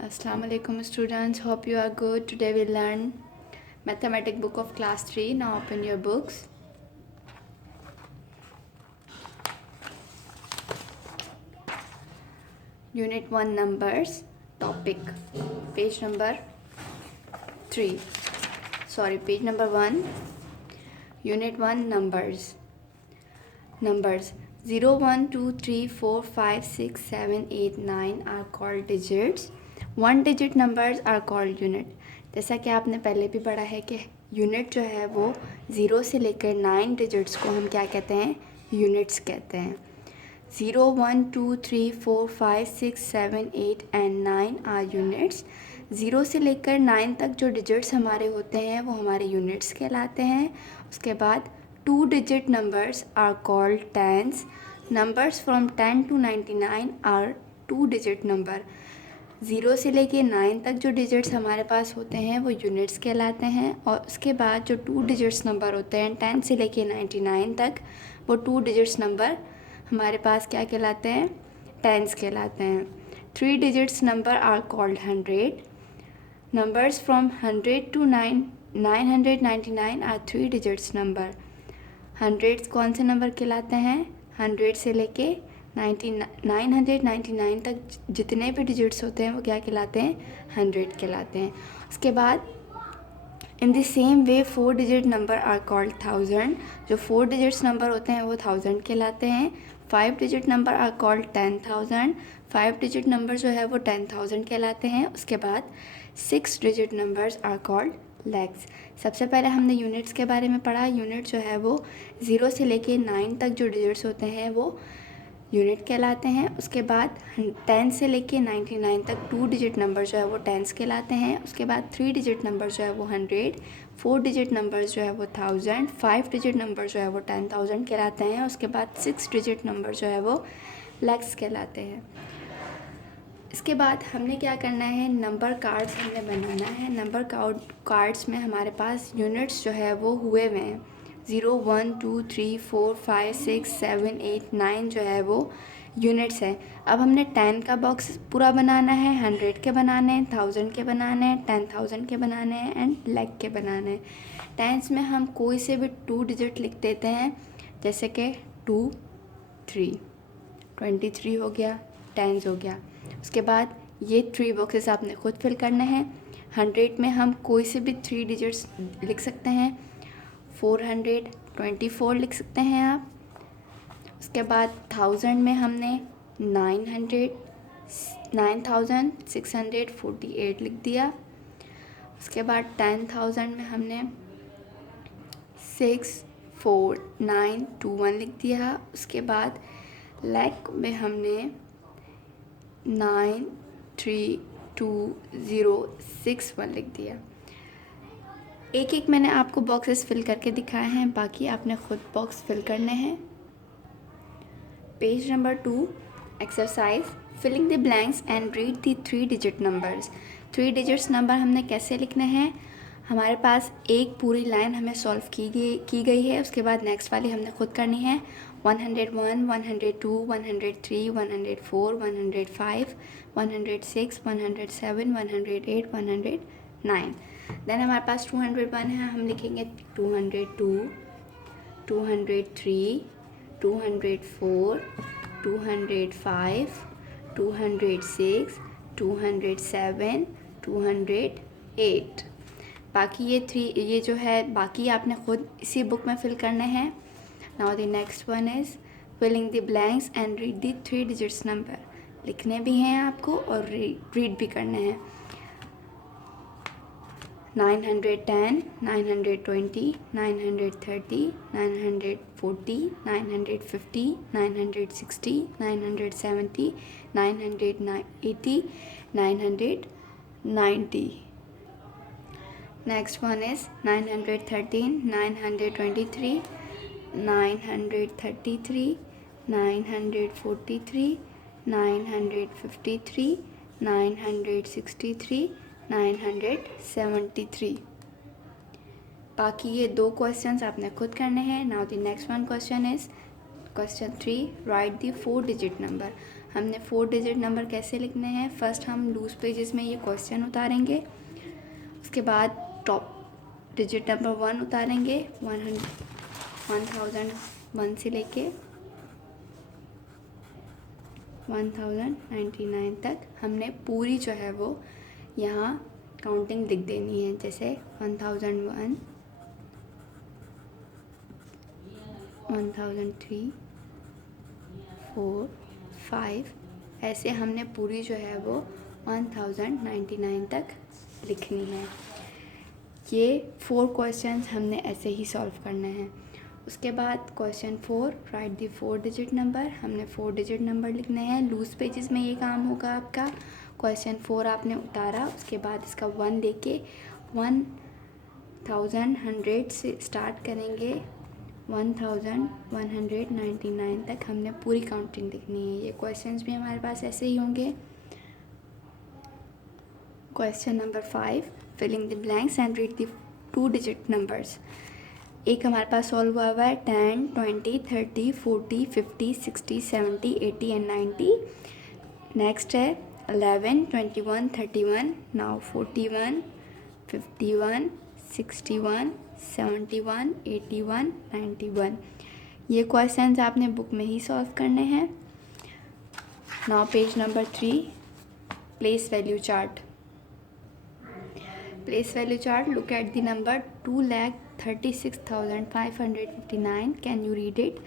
Assalamu alaikum students, hope you are good. Today we learn mathematics book of class 3. Now open your books. Unit 1 numbers, topic, page number 3. Page number 1. Unit 1 numbers. Numbers 0, 1, 2, 3, 4, 5, 6, 7, 8, 9 are called digits. 1 digit numbers are called unit. जैसा कि आपने पहले भी पढ़ा है कि unit जो है वो 0 से लेकर 9 डिजिट्स को हम क्या कहते हैं, यूनिट्स कहते हैं. 0, 1, 2, 3, 4, 5, 6, 7, 8 एंड 9 आर यूनिट्स. 0 से लेकर 9 तक जो डिजिट्स हमारे होते हैं वो हमारे यूनिट्स कहलाते हैं. उसके बाद 2 digit numbers are called tens. Numbers from 10 to 99 are 2 digit number. 0 से लेके 9 तक जो डिजिट्स हमारे पास होते हैं वो यूनिट्स कहलाते हैं. और उसके बाद जो 2 डिजिट्स नंबर होते हैं 10 से लेके 99 तक, वो 2 डिजिट्स नंबर हमारे पास क्या कहलाते हैं, टेंस कहलाते हैं. 3 digits number are called 100. Numbers from 100 to 999 are 3 digits number. 100 कौन से नंबर कहलाते हैं, 100 से लेके 999 तक जितने भी डिजिट्स होते हैं वो क्या कहलाते हैं, 100 कहलाते हैं. उसके बाद in the same way 4 digit number are called 1000. जो 4 डिजिट्स नंबर होते हैं वो 1000 कहलाते हैं. 5 digit number are called 10,000. 5 digit number जो है वो 10,000 कहलाते हैं. उसके बाद 6 digit numbers are called lakhs. सबसे पहले हमने यूनिट्स के बारे में पढ़ा. यूनिट जो है वो 0 से लेके 9 तक जो डिजिट्स होते हैं वो यूनिट कहलाते हैं. उसके बाद 10 से लेके 99 तक 2 डिजिट नंबर जो है वो टेंस कहलाते हैं. उसके बाद 3 डिजिट नंबर जो है वो 100. 4 डिजिट नंबर जो है वो 1000. 5 डिजिट नंबर जो है वो 10,000 कहलाते हैं. उसके बाद 6 डिजिट नंबर जो है वो लैक्स कहलाते हैं. इसके बाद हमने क्या करना है, नंबर कार्ड्स हमने बनाना है. नंबर कार्ड्स में हमारे पास यूनिट्स जो है वो हुए हुए हैं. 0, 1, 2, 3, 4, 5, 6, 7, 8, 9 जो है वो यूनिट्स हैं. अब हमने 10 का बॉक्स पूरा बनाना है, 100 के बनाने हैं, 1000 के बनाने हैं, 10,000 के बनाने हैं एंड लैक के बनाने हैं. टेंस में हम कोई से भी 2 डिजिट लिख देते हैं, जैसे कि 2, 3, 23 हो गया, टेंस हो गया. उसके बाद ये 3 बॉक्सेस आपने खुद फिल करने हैं. 100 में हम कोई से भी 3 डिजिट्स लिख सकते हैं. 424 लिख सकते हैं आप. उसके बाद 1000 में हमने 9,648 लिख दिया. उसके बाद 10,000 में हमने 64921 लिख दिया. उसके बाद लैक में हमने 9326061 लिख दिया. एक एक मैंने आपको बॉक्सेस फिल करके दिखाए हैं, बाकी आपने खुद बॉक्स फिल करने हैं. Page number 2, exercise filling the blanks and read the 3 digit numbers. 3 digits number हमने कैसे लिखने हैं, हमारे पास एक पूरी लाइन हमें सॉल्व की गई है. उसके बाद नेक्स्ट वाली हमने खुद करनी है. 101, 102, 103, 104, 105, 106, 107, 108, 109. देन हमारे पास 201 है, हम लिखेंगे 202, 203, 204, 205, 206, 207, 208. बाकी ये जो है बाकी आपने खुद इसी बुक में फिल करने हैं. Now the next one is filling the blanks and read the 3 digits number. लिखने भी हैं आपको और रीड भी करने हैं. 910, 920, 930, 940, 950, 960, 970, 980, 990. Next one is 913, 923, 933, 943, 953, 963, 973. बाकी ये 2 क्वेश्चंस आपने खुद करने हैं. Now the next one question is question 3, right the 4 digit number. हमने 4 डिजिट नंबर कैसे लिखने हैं, फर्स्ट हम लूज पेजेस में ये क्वेश्चन उतारेंगे, उसके बाद टॉप डिजिट नंबर 1 उतारेंगे 1001 से लेके 1099 तक हमने पूरी जो है वो यहाँ काउंटिंग लिख देनी है, जैसे 1001, 1003, 4, 5, ऐसे हमने पूरी जो है वो 1099 तक लिखनी है। ये 4 क्वेश्चंस हमने ऐसे ही सॉल्व करने हैं। उसके बाद question 4, right the 4 digit number, हमने 4 डिजिट नंबर लिखने हैं। लूज पेजेस में ये काम होगा आपका। क्वेश्चन 4 आपने उतारा, उसके बाद इसका 1 लेके 1100 से स्टार्ट करेंगे 1199 तक हमने पूरी काउंटिंग लिखनी है। ये क्वेश्चंस भी हमारे पास ऐसे ही होंगे। Question number 5, filling the blanks and read the 2 digit numbers. एक हमारे पास सॉल्व हुआ है 10, 20, 30, 40, 50, 60, 70, 80 एंड 90। नेक्स्ट है 11, 21, 31, नाउ 41, 51, 61, 71, 81, 91। ये क्वेश्चंस आपने बुक में ही सॉल्व करने हैं। Now page number 3, place value chart. Place value chart, look at the number 2,36,559. Can you read it?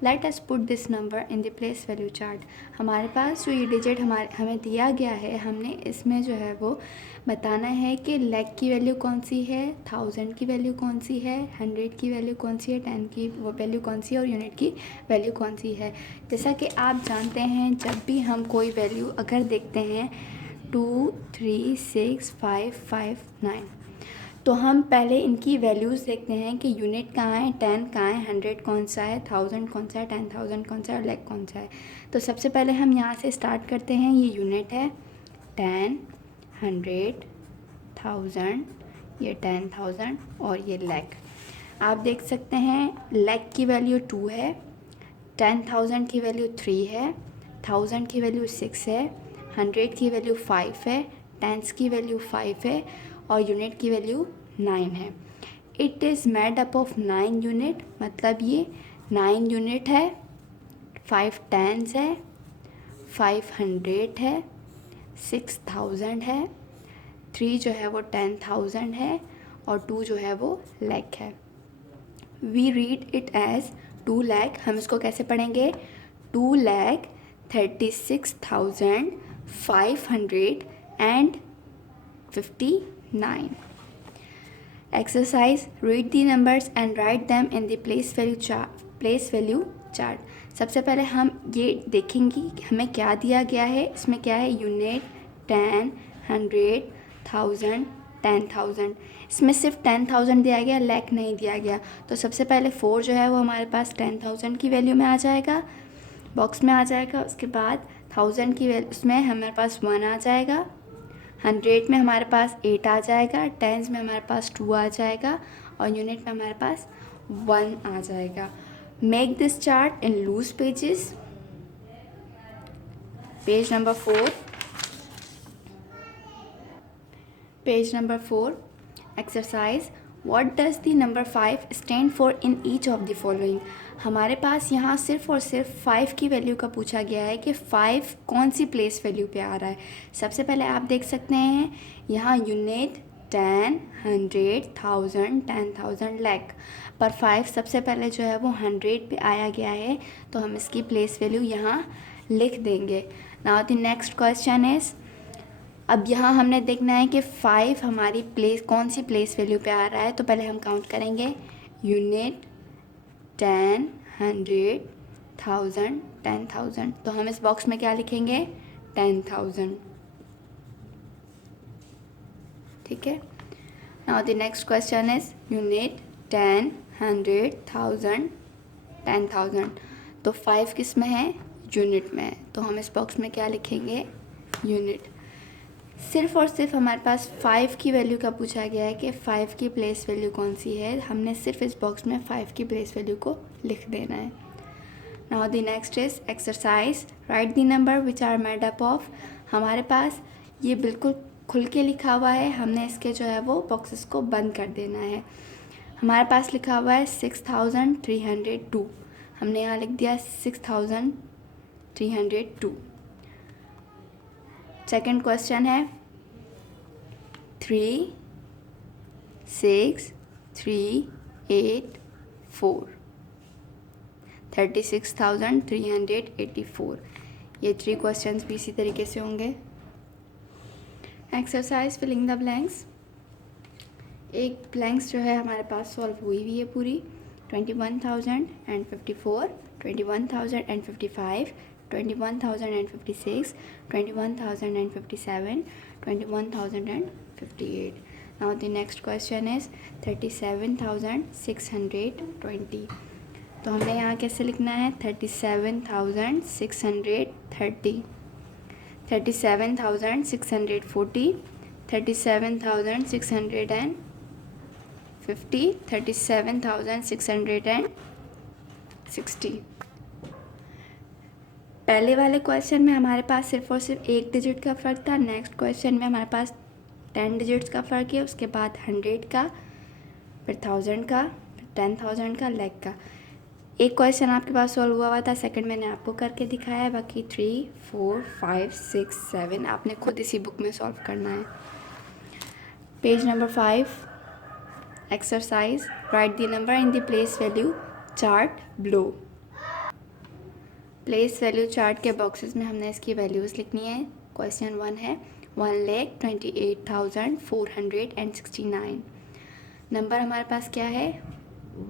Let us put this number in the place value chart. हमारे पास जो ये digit हमें दिया गया है, हमने इसमें जो है वो बताना है कि लाख की वैल्यू कौन सी है, 1000 की वैल्यू कौन सी है, 100 की वैल्यू कौन सी है, 10 की वैल्यू कौन सी है और यूनिट की वैल्यू कौन सी है। जैसा कि आप जानते हैं, जब भी हम कोई वैल्यू अगर देखते हैं 2, 3, 6, 5, 5, 9, तो हम पहले इनकी वैल्यूज़ देखते हैं कि यूनिट कहाँ है, 10 कहाँ है, 100 कौन सा है, 1000 कौन सा है, 10,000 कौन सा है और लाख कौन सा है। तो सबसे पहले हम यहाँ से स्टार्ट करते हैं। ये यूनिट है 10, 100, 1000, ये 10,000 और ये लाख। आप देख सकते हैं लाख की वैल्यू 2 है, 10,000 की वैल्यू 3 है, 1000 की वैल्यू 6 है, 100 की वैल्यू 5 है, 10 की वैल्यू 5 है और यूनिट की वैल्यू 9 है। It is made up of 9 unit, मतलब ये 9 यूनिट है, 5 टेंस है, 500 है, 6000 है, 3 जो है वो 10,000 है और 2 जो है वो लाख है। We read it as 2 lakh. हम इसको कैसे पढ़ेंगे, 2,36,559। Exercise, read the numbers and write them in the place value chart. सबसे पहले हम ये देखेंगे कि हमें क्या दिया गया है। इसमें क्या है, यूनिट 10, 100, 1000, 10,000। इसमें सिर्फ 10,000 दिया गया, लाख नहीं दिया गया। तो सबसे पहले 4 जो है वो हमारे पास 10,000 की वैल्यू में आ जाएगा, बॉक्स में आ जाएगा। उसके बाद 1000 की वैल्यू, उसमें हमारे पास 1 आ जाएगा, 100 में हमारे पास 8 आ जाएगा, 10 में हमारे पास 2 आ जाएगा और यूनिट में हमारे पास 1 आ जाएगा। Make this chart in loose pages. Page number 4 exercise, what does the number 5 stand for in each of the following. हमारे पास यहाँ सिर्फ और सिर्फ 5 की वैल्यू का पूछा गया है कि 5 कौन सी प्लेस वैल्यू पे आ रहा है। सबसे पहले आप देख सकते हैं यहाँ यूनिट 10, 100, 1000, 10,000, लाख, पर 5 सबसे पहले जो है वो 100 पे आया गया है, तो हम इसकी प्लेस वैल्यू यहाँ लिख देंगे। Now the next question is, अब यहाँ हमने देखना है कि 5 हमारी प्लेस कौन सी प्लेस वैल्यू पे आ रहा है। तो पहले हम काउंट करेंगे, यूनिट 10, 100, 1000, 10,000। तो हम इस बॉक्स में क्या लिखेंगे, 10,000। ठीक है। Now the next question is unit 10, 100, 1000, 10,000। तो 5 किस में है, यूनिट में है, तो हम इस बॉक्स में क्या लिखेंगे, यूनिट। सिर्फ और सिर्फ हमारे पास 5 की वैल्यू का पूछा गया है कि 5 की प्लेस वैल्यू कौन सी है। हमने सिर्फ इस बॉक्स में 5 की प्लेस वैल्यू को लिख देना है। Now the next is exercise, write the number which are made up of. हमारे पास ये बिल्कुल खुल के लिखा हुआ है, हमने इसके जो है वो बॉक्सेस को बंद कर देना है। हमारे पास लिखा हुआ है 6302, हमने यहाँ लिख दिया 6302। सेकेंड क्वेश्चन है 3 6 3 8 4, 36,384। ये 3 क्वेश्चंस भी इसी तरीके से होंगे। एक्सरसाइज फिलिंग द ब्लैंक्स, एक ब्लैंक्स जो है हमारे पास सॉल्व हुई हुई है पूरी। 21,054, 21,055, 21,056, 21,057, 21,058। Now the next question is 37,620। तो हमें यहाँ कैसे लिखना है, 37,630, 37,640, 37,650, 37,660। पहले वाले क्वेश्चन में हमारे पास सिर्फ और सिर्फ एक डिजिट का फ़र्क था, नेक्स्ट क्वेश्चन में हमारे पास 10 डिजिट्स का फ़र्क है, उसके बाद 100 का, फिर 1000 का, फिर 10,000 का, लाख का। एक क्वेश्चन आपके पास सॉल्व हुआ था, सेकंड मैंने आपको करके दिखाया है, बाकी 3 4 5 6 7 आपने खुद इसी बुक में सॉल्व करना है। Page number 5, exercise, write the number in the place value chart below. Place value chart के बॉक्सेस में हमने इसकी वैल्यूज़ लिखनी है। क्वेश्चन 1 है 1,28,469। नंबर हमारे पास क्या है,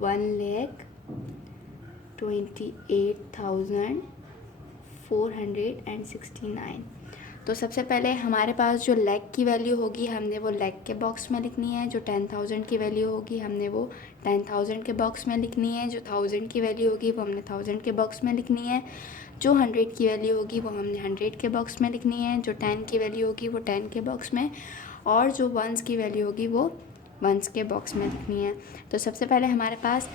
1,28,469। तो सबसे पहले हमारे पास जो लाख की वैल्यू होगी हमने वो लाख के बॉक्स में लिखनी है, जो 10,000 की वैल्यू होगी हमने वो 10,000 के बॉक्स में लिखनी है, जो 1000 की वैल्यू होगी वो हमने 1000 के बॉक्स में लिखनी है, जो 100 की वैल्यू होगी वो हमने 100 के बॉक्स में लिखनी है, जो 10 की वैल्यू होगी वो 10 के बॉक्स में, और जो वंस की वैल्यू होगी वो वंस के बॉक्स में लिखनी है। तो सबसे पहले हमारे पास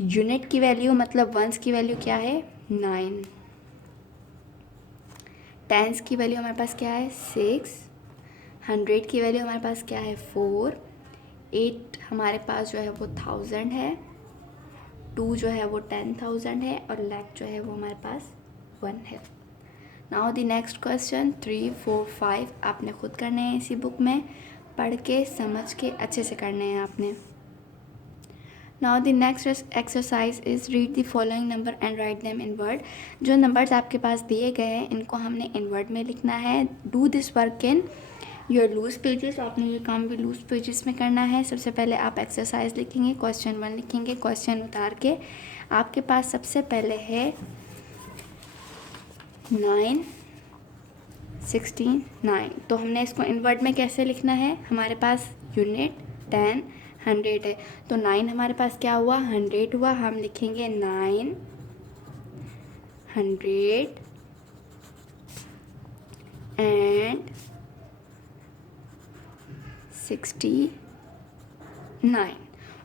यूनिट की वैल्यू मतलब वंस की वैल्यू क्या है, 9, टेंस की वैल्यू हमारे पास क्या है, 6, 100 की वैल्यू हमारे पास क्या है, 4, 8 हमारे पास जो है वो 1000 है, 2 जो है वो 10,000 है, और लाख जो है वो हमारे पास 1 है। नाउ द नेक्स्ट क्वेश्चन 3 4 5 आपने खुद करने हैं, इसी बुक में पढ़ के समझ के अच्छे से करने हैं आपने। Now the next exercise is read the following number and write them in word. जो नंबर्स आपके पास दिए गए हैं इनको हमने इन वर्ड में लिखना है। Do this work in your loose pages, आपने ये काम भी लूज पेजेस में करना है। सबसे पहले आप एक्सरसाइज लिखेंगे, क्वेश्चन 1 लिखेंगे, क्वेश्चन उतार के आपके पास सबसे पहले है 9 69। तो हमने इसको इन वर्ड में कैसे लिखना है, हमारे पास यूनिट 10 100 है, तो 9 हमारे पास क्या हुआ, 100 हुआ, हम लिखेंगे 9 100 एंड 69।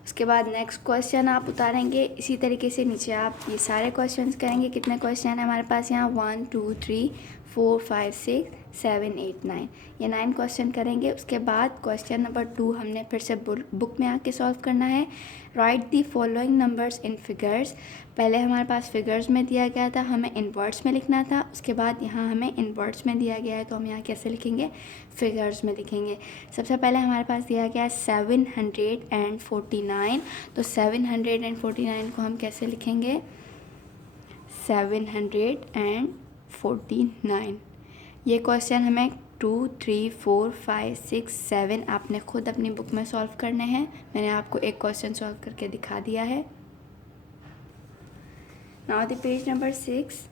उसके बाद नेक्स्ट क्वेश्चन आप उतारेंगे, इसी तरीके से नीचे आप ये सारे क्वेश्चंस करेंगे। कितने क्वेश्चन है हमारे पास यहाँ, 1 2 3 4 5 6 7 8 9, ये 9 क्वेश्चन करेंगे। उसके बाद क्वेश्चन नंबर 2 हमने फिर से बुक में आके सॉल्व करना है। Right the following numbers in figures, पहले हमारे पास फिगर्स में दिया गया था, हमें इन वर्ड्स में लिखना था। उसके बाद यहाँ हमें इन वर्ड्स में दिया गया है, तो हम यहाँ कैसे लिखेंगे, फिगर्स में लिखेंगे। सबसे पहले हमारे पास दिया गया है 749, तो 749 को हम कैसे लिखेंगे, 749। ये क्वेश्चन हमें 2 3 4 5 6 7 आपने खुद अपनी बुक में सॉल्व करने हैं। मैंने आपको एक क्वेश्चन सॉल्व करके दिखा दिया है। Now the page number 6,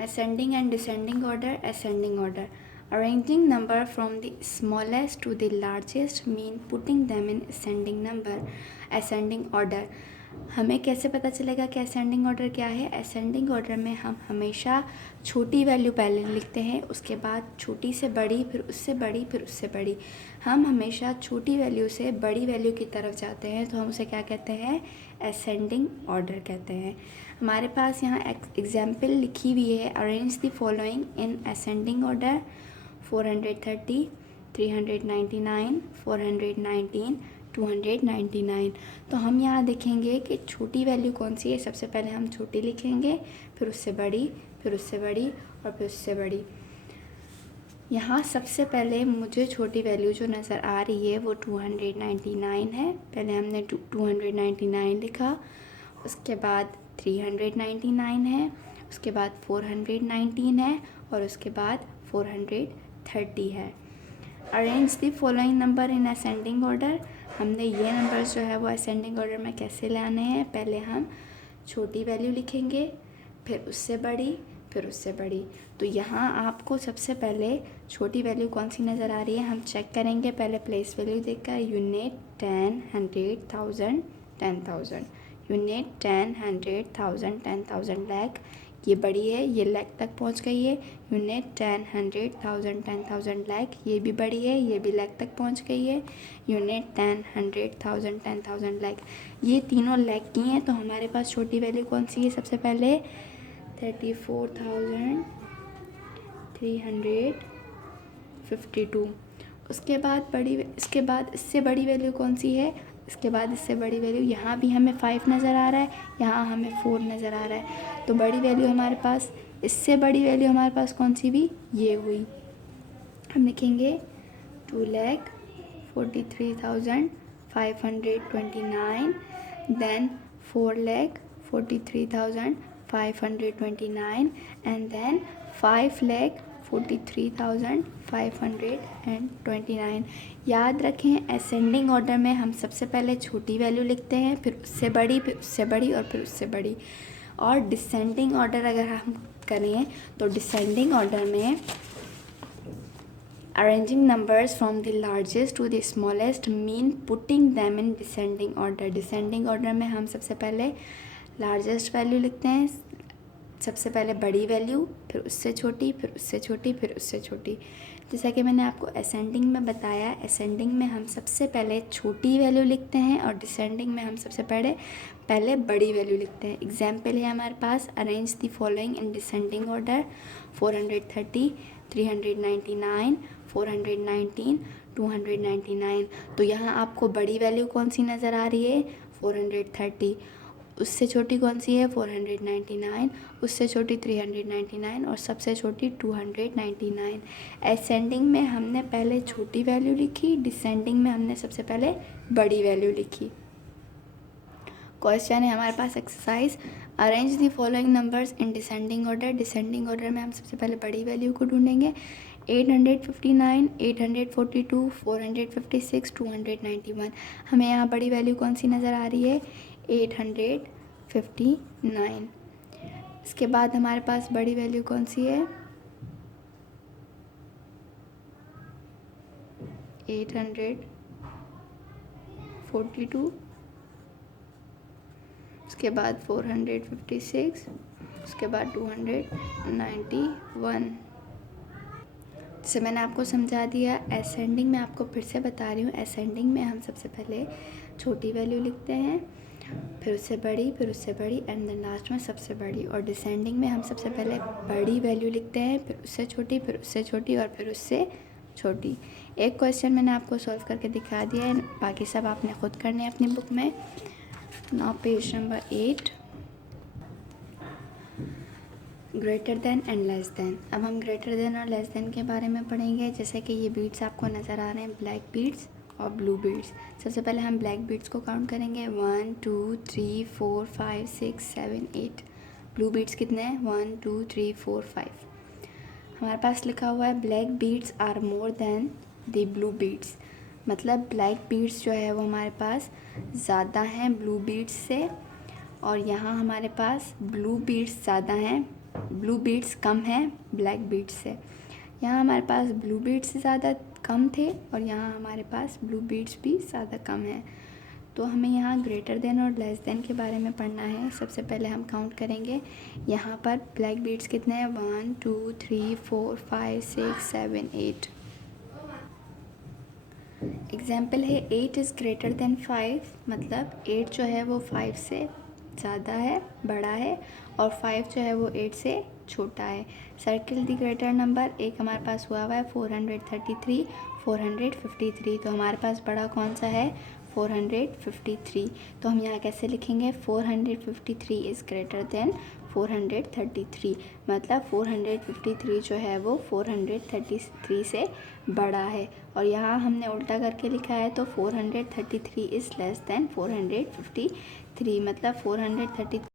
ascending and descending order, ascending order, arranging number from the smallest to the largest mean putting them in ascending number, ascending order. हमें कैसे पता चलेगा कि असेंडिंग ऑर्डर क्या है? असेंडिंग ऑर्डर में हम हमेशा छोटी वैल्यू पहले लिखते हैं, उसके बाद छोटी से बड़ी, फिर उससे बड़ी, फिर उससे बड़ी। हम हमेशा छोटी वैल्यू से बड़ी वैल्यू की तरफ जाते हैं, तो हम उसे क्या कहते हैं? असेंडिंग ऑर्डर कहते हैं। हमारे पास यहाँ एग्जाम्पल लिखी हुई है, arrange the following in ascending order: 430, 399, 419, 299। तो हम यहाँ देखेंगे कि छोटी वैल्यू कौन सी है। सबसे पहले हम छोटी लिखेंगे, फिर उससे बड़ी, फिर उससे बड़ी और फिर उससे बड़ी। यहाँ सबसे पहले मुझे छोटी वैल्यू जो नज़र आ रही है वो 299 है। पहले हमने 299 लिखा, उसके बाद 399 है, उसके बाद 419 है और उसके बाद 430 है। Arrange the following number in ascending order. हमने ये नंबर जो है वो असेंडिंग ऑर्डर में कैसे लाने हैं? पहले हम छोटी वैल्यू लिखेंगे, फिर उससे बड़ी, फिर उससे बड़ी। तो यहाँ आपको सबसे पहले छोटी वैल्यू कौन सी नज़र आ रही है हम चेक करेंगे पहले प्लेस वैल्यू देखकर। यूनिट 10, 100, 1000, 10,000। यूनिट 10, 100, 1000, 10,000 लाख, ये बड़ी है, ये लाख तक पहुंच गई है। यूनिट 10, 100, 1000, 10,000 लाख, ये भी बड़ी है, ये भी लाख तक पहुंच गई है। यूनिट 10, 100, 1000, 10,000 लाख, ये तीनों लाख की हैं। तो हमारे पास छोटी वैल्यू कौन सी है? सबसे पहले 34,352। उसके बाद इसके बाद इससे बड़ी वैल्यू कौन सी है? इसके बाद इससे बड़ी वैल्यू, यहाँ भी हमें 5 नज़र आ रहा है, यहाँ हमें 4 नज़र आ रहा है। तो बड़ी वैल्यू हमारे पास, इससे बड़ी वैल्यू हमारे पास कौन सी भी? ये हुई। हम लिखेंगे 2,43,529, देन 4,43,529 एंड देन 5,43,529। याद रखें, असेंडिंग ऑर्डर में हम सबसे पहले छोटी वैल्यू लिखते हैं, फिर उससे बड़ी, फिर उससे बड़ी और फिर उससे बड़ी। और डिसेंडिंग ऑर्डर अगर हम करें तो डिसेंडिंग ऑर्डर में arranging numbers from the largest to the smallest mean putting them in descending order। descending order में हम सबसे पहले largest value लिखते हैं, सबसे पहले बड़ी वैल्यू, फिर उससे छोटी, फिर उससे छोटी, फिर उससे छोटी। जैसा कि मैंने आपको असेंडिंग में बताया, असेंडिंग में हम सबसे पहले छोटी वैल्यू लिखते हैं और डिसेंडिंग में हम सबसे पहले बड़ी वैल्यू लिखते हैं। एग्जाम्पल है हमारे पास, arrange the following in descending order: 430, 399, 419, 299। तो यहाँ आपको बड़ी वैल्यू कौन सी नज़र आ रही है? 430। उससे छोटी कौन सी है? 499। उससे छोटी 399 और सबसे छोटी 299। असेंडिंग में हमने पहले छोटी वैल्यू लिखी, डिसेंडिंग में हमने सबसे पहले बड़ी वैल्यू लिखी। क्वेश्चन है हमारे पास exercise, arrange the following numbers in descending order. Descending order में हम सबसे पहले बड़ी वैल्यू को ढूंढेंगे। 859, 842, 456, 291। हमें यहाँ बड़ी वैल्यू कौन सी नज़र आ रही है? 859। इसके बाद हमारे पास बड़ी वैल्यू कौन सी है? 842, उसके बाद 456, उसके बाद 291। जैसे मैंने आपको समझा दिया। असेंडिंग में आपको फिर से बता रही हूँ, असेंडिंग में हम सबसे पहले छोटी वैल्यू लिखते हैं, फिर उससे बड़ी, फिर उससे बड़ी एंड देन लास्ट में सबसे बड़ी। और डिसेंडिंग में हम सबसे पहले बड़ी वैल्यू लिखते हैं, फिर उससे छोटी, फिर उससे छोटी और फिर उससे छोटी। एक क्वेश्चन मैंने आपको सॉल्व करके दिखा दिया है, बाकी सब आपने खुद करने हैं अपनी बुक में। Now page number 8, greater than and less than. अब हम ग्रेटर देन और लेस देन के बारे में पढ़ेंगे। जैसे कि ये बीड्स आपको नज़र आ रहे हैं, ब्लैक बीड्स और ब्लू बीड्स। सबसे पहले हम ब्लैक बीड्स को काउंट करेंगे, 1 2 3 4 5 6 7 8। ब्लू बीड्स कितने हैं? 1 2 3 4 5। हमारे पास लिखा हुआ है black beads are more than the blue beads. मतलब ब्लैक बीड्स जो है वो हमारे पास ज़्यादा हैं ब्लू बीड्स से, और यहाँ हमारे पास ब्लू बीड्स ज़्यादा हैं, ब्लू बीड्स कम हैं ब्लैक बीड्स से। यहाँ हमारे पास ब्लू बीड्स ज़्यादा कम थे और यहाँ हमारे पास ब्लू बीड्स भी ज़्यादा कम हैं। तो हमें यहाँ ग्रेटर देन और लेस देन के बारे में पढ़ना है। सबसे पहले हम काउंट करेंगे। यहाँ पर ब्लैक बीट्स कितने हैं, 1 2 3 4 5 6 7 8। एग्जाम्पल है 8 इज़ ग्रेटर देन 5, मतलब 8 जो है वो 5 से ज़्यादा है, बड़ा है, और 5 जो है वो 8 से छोटा है। Circle the greater number. एक हमारे पास हुआ है 433, 453, तो हमारे पास बड़ा कौन सा है, 453। तो हम यहाँ कैसे लिखेंगे, 453 इज़ ग्रेटर देन 433, मतलब 453 जो है वो 433 से बड़ा है। और यहाँ हमने उल्टा करके लिखा है, तो 433 इज़ लेस देन 453, मतलब 433